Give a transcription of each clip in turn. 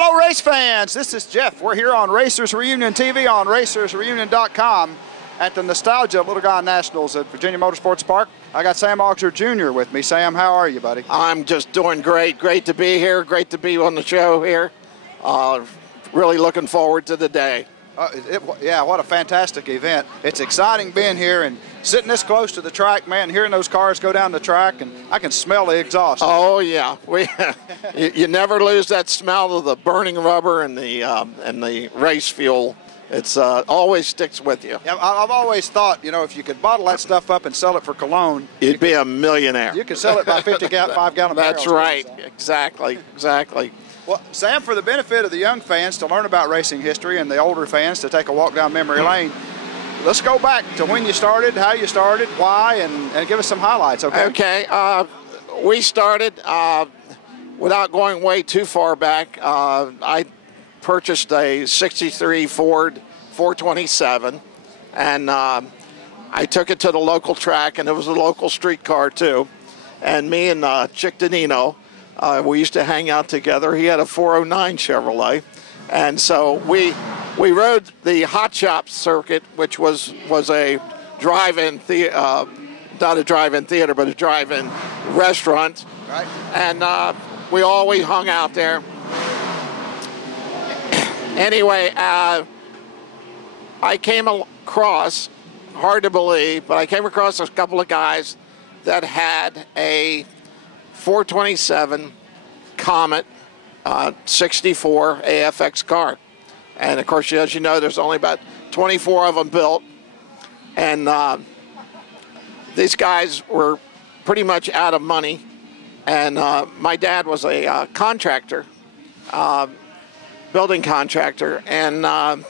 Hello, race fans. This is Jeff. We're here on Racers Reunion TV on racersreunion.com at the nostalgia of LittleGuy Nationals at Virginia Motorsports Park. I got Sam Auxier Jr. with me. Sam, how are you, buddy? I'm just doing great. Great to be here. Great to be on the show here. Really looking forward to the day. Yeah, what a fantastic event. It's exciting being here and sitting this close to the track, man, hearing those cars go down the track, and I can smell the exhaust. Oh, yeah. You never lose that smell of the burning rubber and the race fuel. It's always sticks with you. Yeah, I've always thought, you know, if you could bottle that stuff up and sell it for cologne, you'd be a millionaire. You could sell it by 5-gallon barrels. That's right. Exactly. Well, Sam, for the benefit of the young fans to learn about racing history and the older fans to take a walk down memory lane, let's go back to when you started, how you started, why, and give us some highlights, okay? Okay. We started, without going way too far back, I purchased a 63 Ford 427, and I took it to the local track, and it was a local street car, too. And me and Chick Danino, we used to hang out together. He had a 409 Chevrolet, and so we rode the Hot Shop circuit, which was a drive-in not a drive-in theater, but a drive-in restaurant. Right. And we always hung out there. Anyway, I came across, hard to believe, but I came across a couple of guys that had a 427 Comet 64 AFX car. And of course, as you know, there's only about 24 of them built. And these guys were pretty much out of money. And my dad was a contractor, building contractor. And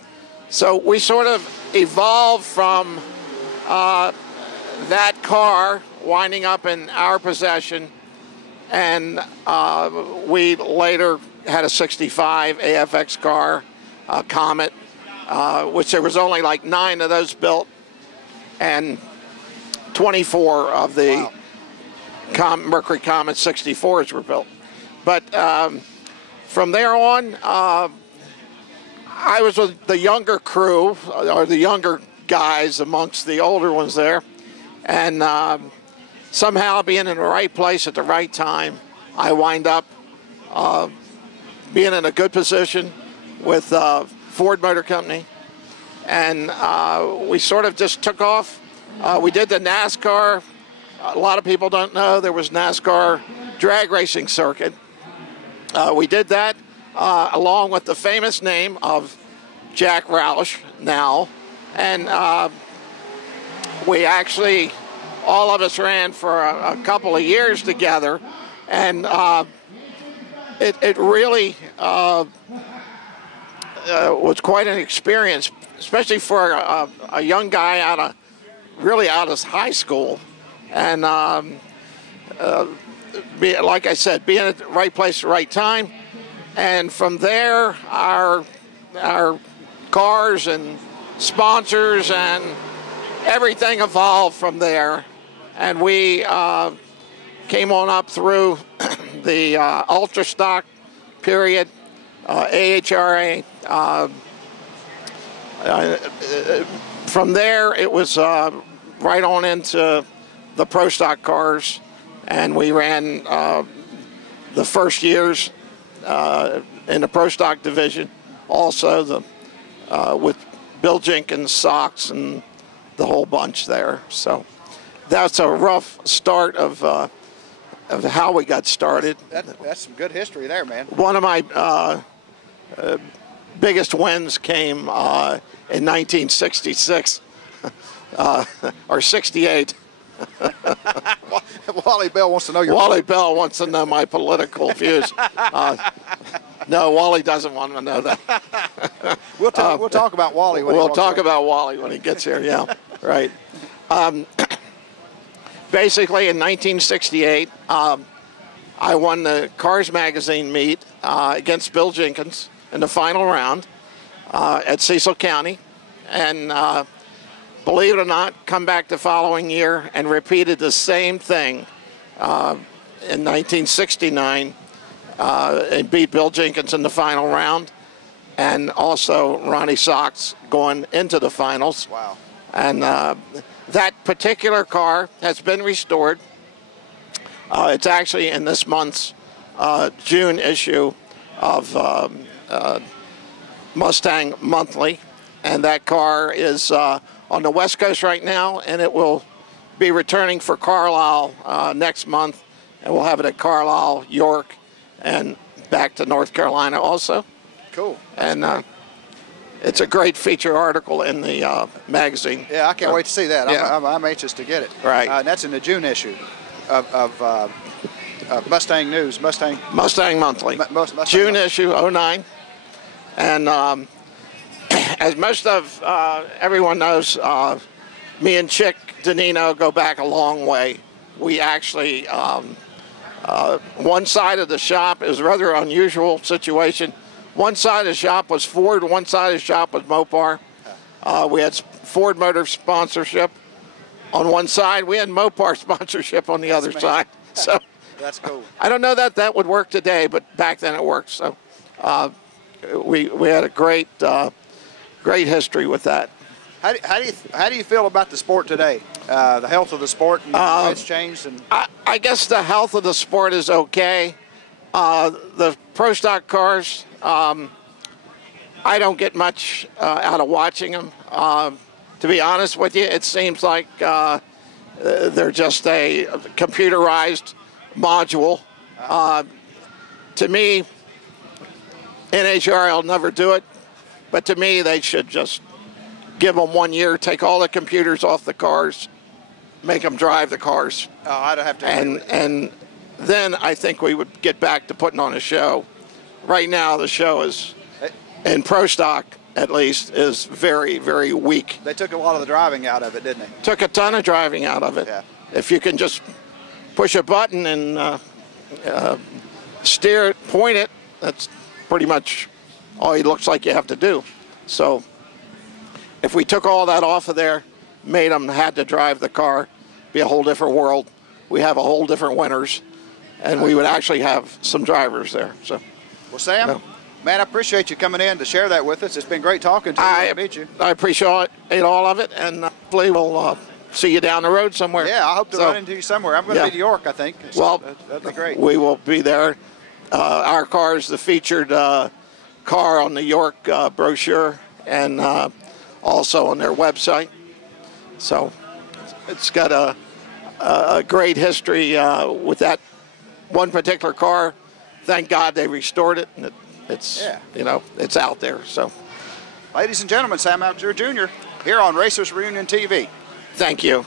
so we sort of evolved from that car winding up in our possession. And we later had a 65 AFX car, Comet, which there was only like 9 of those built, and 24 of the Mercury Comet 64s were built. But from there on, I was with the younger crew, or the younger guys amongst the older ones there, and somehow being in the right place at the right time, I wind up being in a good position with Ford Motor Company, and we sort of just took off. We did the NASCAR. A lot of people don't know there was NASCAR drag racing circuit. We did that along with the famous name of Jack Roush now, and we actually, all of us ran for a couple of years together, and it really was quite an experience, especially for a young guy out of high school. And like I said, being at the right place at the right time. And from there, our cars and sponsors and everything evolved from there. And we came on up through the Ultra Stock period, AHRA. From there, it was right on into the Pro Stock cars, and we ran the first years in the Pro Stock division, also with Bill Jenkins, Sox, and the whole bunch there. So that's a rough start of how we got started. That's some good history there, man. One of my biggest wins came in 1966 or 68. Wally Bell wants to know your. Wally Bell wants to know my political views. No, Wally doesn't want to know that. We'll talk about Wally. We'll talk about Wally when he gets here. Yeah, right. Basically, in 1968, I won the Cars Magazine meet against Bill Jenkins in the final round at Cecil County, and believe it or not, come back the following year and repeated the same thing in 1969 and beat Bill Jenkins in the final round, and also Ronnie Sox going into the finals. Wow. And that particular car has been restored. It's actually in this month's June issue of Mustang Monthly, and that car is on the West Coast right now, and it will be returning for Carlisle next month, and we'll have it at Carlisle, York, and back to North Carolina also. Cool. And it's a great feature article in the magazine. Yeah, I can't wait to see that. Yeah. I'm anxious to get it. Right. And that's in the June issue of Mustang News, Mustang Monthly. Mustang June Monthly. issue, 09. And as most of everyone knows, me and Chick Danino go back a long way. We actually, one side of the shop, it was a rather unusual situation. One side of the shop was Ford, one side of the shop was Mopar. We had Ford Motor sponsorship on one side. We had Mopar sponsorship on the other side. So that's cool. I don't know that that would work today, but back then it worked. So we had a great history with that. How do you feel about the sport today? The health of the sport and how it's changed? And I guess the health of the sport is okay. The pro stock cars, I don't get much out of watching them. To be honest with you, it seems like they're just a computerized module. To me, NHRA will never do it, but to me, they should just give them 1 year, take all the computers off the cars, make them drive the cars. Oh, I'd have to. And then I think we would get back to putting on a show. Right now, the show is, in pro stock at least, is very, very weak. They took a lot of the driving out of it, didn't they? Took a ton of driving out of it. Yeah. If you can just push a button and steer it, point it, that's pretty much all it looks like you have to do. So if we took all that off of there, made them had to drive the car, be a whole different world. We have a whole different winners, and we would actually have some drivers there. So, well, Sam, man, I appreciate you coming in to share that with us. It's been great talking to you. I meet you. I appreciate all of it, and hopefully we'll see you down the road somewhere. Yeah, I hope to run into you somewhere. I'm going to be to York, I think. So well, that'd be great. We will be there. Our car is the featured car on the York brochure, and also on their website. So it's got a great history with that one particular car. Thank God they restored it, and it's it's out there. So, ladies and gentlemen, Sam Auxier Jr. here on Racers Reunion TV. Thank you.